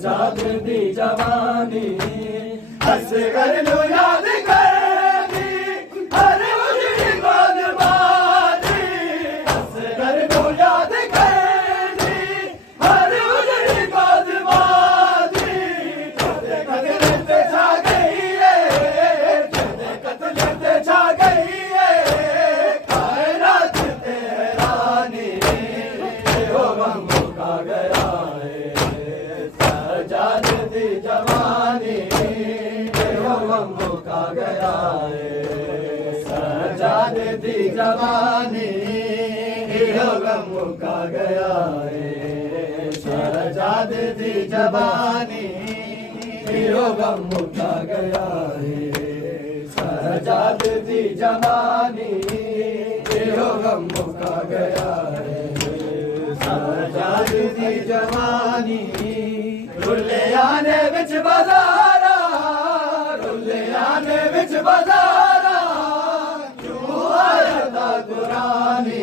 सजाद दी जवानी हंस कर लो याद करनी हर उजड़ी बादबानी हंस कर लो याद करनी हर उजड़ी बादबानी कदे कदे पे छा गई है कदे कदे पे छा गई है कायनात तेरानी हो गम का गया है सजाद दी जवानी हो गम का गया है सजाद दी जवानी हो गम का गया है सजाद दी जवानी हो गम का गया है सजाद दी जवानी हो गम का गया है सजाद दी जवानी रुले आने बिच बाजारा रुले आने बिच बाजारा क्यों आया था कुरानी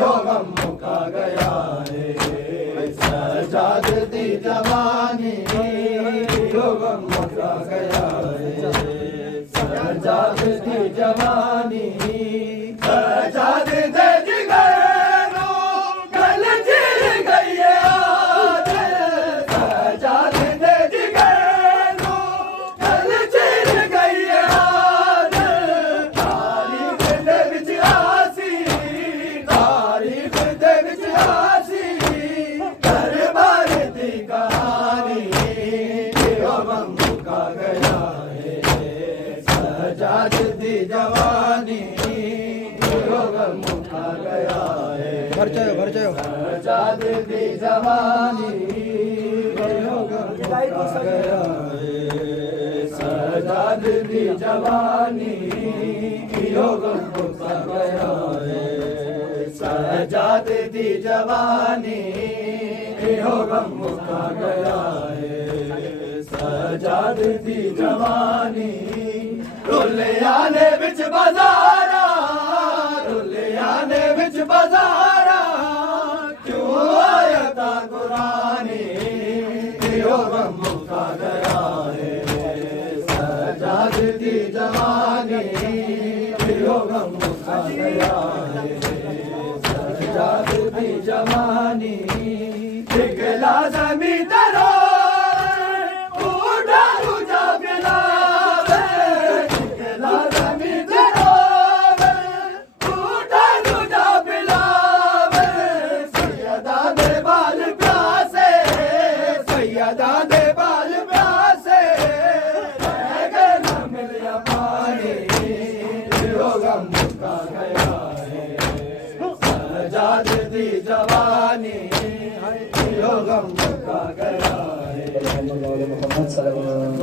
हो गम का गया है सजाद दी जवानी हो गम का गया है सजाद दी जवानी सजाद दे जिगर कल चिर गई आज सजाद दे जिगर कल चिर गई आज तारीख दे विच आसी तारीख दे विच आसी दरबार दी कहानी हो गम का गया है सजाद दी जवानी हो गम का गया है भर जाओ सजाद दी जवानी हो गम का गया है सजाद दी जवानी हो गम का गया है सजाद दी जवानी हो गम का गया है सजाद दी जवानी रुले आने बिच बाजारा रुले आने बिच बाजारा क्यों आया था कुरानी हो गम का गया है सजाद दी जवानी हो गम का गया है सजाद दी जवानी पिघला जमी दरो उड़ा रुझा बिलावे पिघला जमी दरो उड़ा रुझा बिलावे सैयदा दे बाल प्यासे सैयदा दे बाल प्यासे रह गए न मिलिया पानी हो गम का गया है सजाद दी जवानी हो गम का गया है